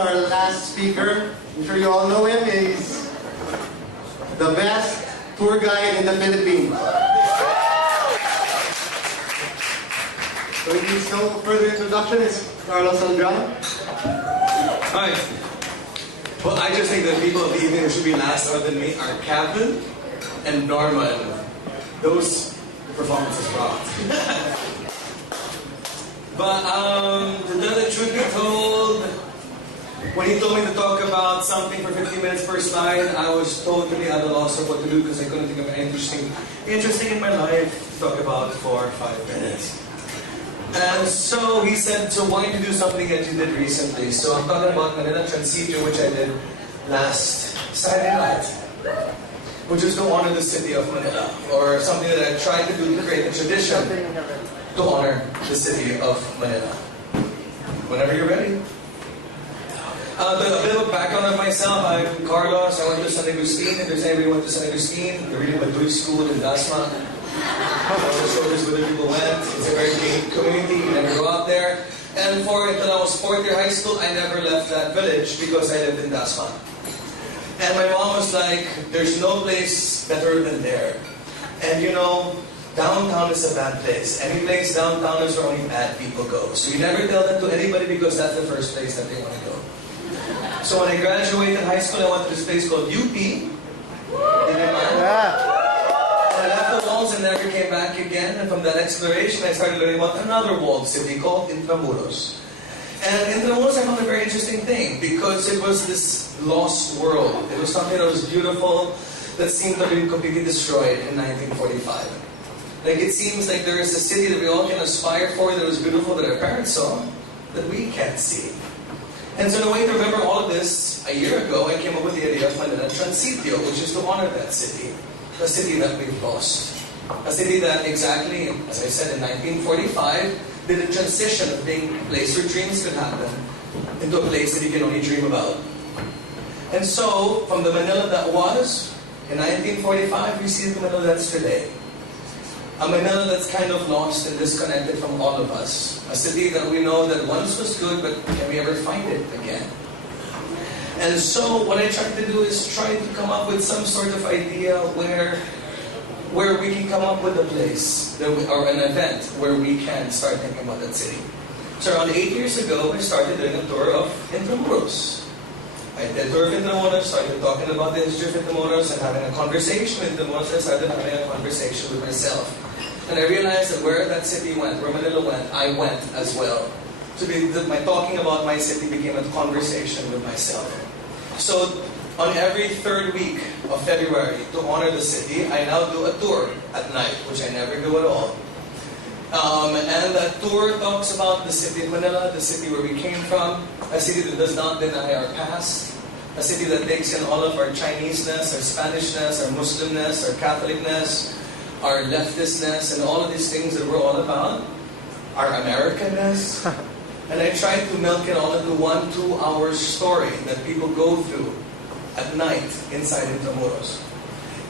Our last speaker, I'm sure you all know him, is the best tour guide in the Philippines. So he needs no further introduction, is Celdran. Hi. Well, I just think that people of the evening who should be last other than me are Kevin and Norman. Those performances rocked. But to tell the truth be told, when he told me to talk about something for 50 minutes per slide, I was totally at a loss of what to do because I couldn't think of anything interesting in my life to talk about for 5 minutes. And so he said, so why don't you do something that you did recently? So I'm talking about Manila Transitio, which I did last Saturday night, which is to honor the city of Manila, or something that I tried to do to create a tradition to honor the city of Manila. Whenever you're ready. A bit of a background of myself. I'm Carlos. I went to San Agustin. If there's anybody who went to San Agustin, the really Maduy school in Dasma. I was showed where the people went. It's a very big community. You never go out there. And until I was fourth year high school, I never left that village because I lived in Dasma. And my mom was like, there's no place better than there. And you know, downtown is a bad place. Any place downtown is where only bad people go. So you never tell that to anybody because that's the first place that they want to go. So when I graduated high school, I went to this place called UP. And I left the walls and never came back again. And from that exploration, I started learning about another walled city called Intramuros. And Intramuros, I found a very interesting thing because it was this lost world. It was something that was beautiful that seemed to have been completely destroyed in 1945. Like it seems like there is a city that we all can aspire for that was beautiful that our parents saw that we can't see. And so in a way to remember all of this, a year ago I came up with the idea of Manila Transitio, which is to honor that city, a city that we've lost. A city that exactly, as I said, in 1945, did a transition of being a place where dreams could happen into a place that you can only dream about. And so, from the Manila that was, in 1945, we see the Manila that's today. A Manila that's kind of lost and disconnected from all of us. A city that we know that once was good, but can we ever find it again? And so what I tried to do is try to come up with some sort of idea where we can come up with a place or an event where we can start thinking about that city. So around 8 years ago, I started doing a tour of Intramuros. I did a tour of Intramuros, started talking about the history of Intramuros and having a conversation with Intramuros. I started having a conversation with myself. And I realized that where that city went, where Manila went, I went as well. So my talking about my city became a conversation with myself. So on every third week of February, to honor the city, I now do a tour at night, which I never do at all. And that tour talks about the city of Manila, the city where we came from, a city that does not deny our past, a city that takes in all of our Chineseness, our Spanishness, our Muslimness, our Catholicness, our leftistness, and all of these things that we're all about, our Americanness. And I tried to milk it all into 1 2-hour story that people go through at night inside Intramuros.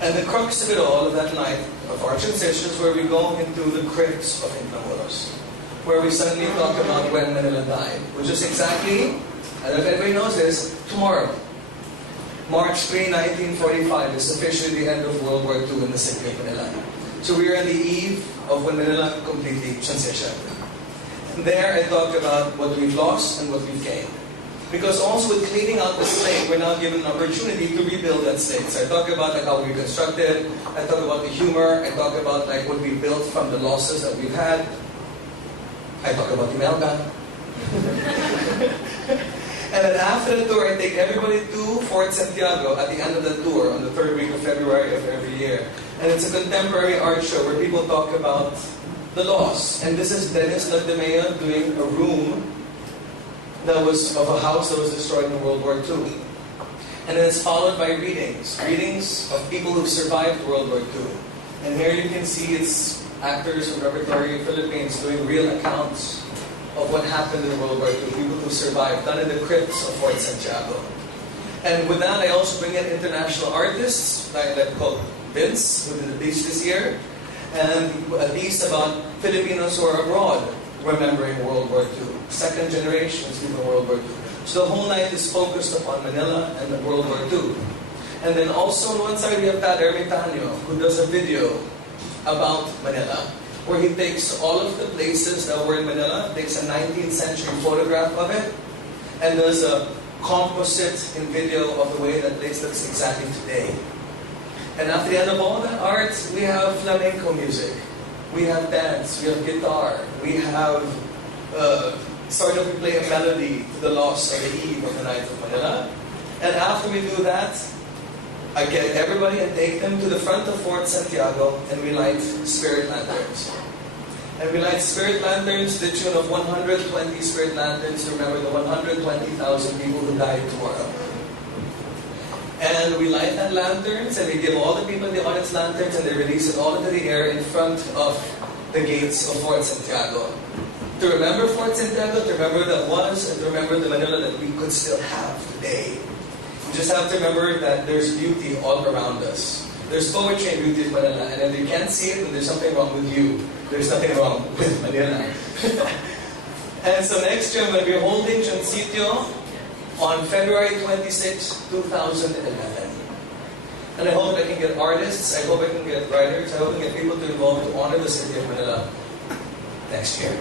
And the crux of it all, of that night of our transitions, where we go into the crypts of Intramuros, where we suddenly talk about when Manila died, which is exactly, I don't know if everybody knows this, tomorrow. March 3, 1945 is officially the end of World War II in the city of Manila. So we are on the eve of when Manila completely transitioned. And there I talk about what we've lost and what we've gained. Because also with cleaning out the slate, we're now given an opportunity to rebuild that slate. So I talk about like how we reconstructed, I talk about the humor, I talk about like what we built from the losses that we've had. I talk about the meltdown. And then after the tour, I take everybody to Fort Santiago at the end of the tour on the third week of February of every year. And it's a contemporary art show where people talk about the loss. And this is Dennis Lagdamea doing a room that was of a house that was destroyed in World War II. And then it's followed by readings of people who survived World War II. And here you can see it's actors from Repertory Philippines doing real accounts of what happened in World War II, people who survived, done in the crypts of Fort Santiago. And with that, I also bring in international artists, like called Vince, who did a piece this year, and a piece about Filipinos who are abroad, remembering World War II. Second generation student of World War II. So the whole night is focused upon Manila and the World War II. And then also on one side we have Tad Ermitanio, who does a video about Manila, where he takes all of the places that were in Manila, takes a 19th century photograph of it, and does a composite in video of the way that place looks exactly today. And after the end of all that art, we have flamenco music, we have dance, we have guitar, we have sort of we play a melody to the loss of the eve of the night of Manila. And after we do that, I get everybody and take them to the front of Fort Santiago, and we light spirit lanterns. And we light spirit lanterns to the tune of 120 spirit lanterns to remember the 120,000 people who died tomorrow. And we light that lanterns, and we give all the people in the audience lanterns, and they release it all into the air in front of the gates of Fort Santiago. To remember Fort Santiago, to remember that was, and to remember the Manila that we could still have today. You just have to remember that there's beauty all around us. There's poetry and beauty in Manila, and if you can't see it, then there's something wrong with you. There's nothing wrong with Manila. And so next year, I'm going to be holding Transitio on February 26, 2011. And I hope I can get artists, I hope I can get writers, I hope I can get people to involve to honor the city of Manila next year.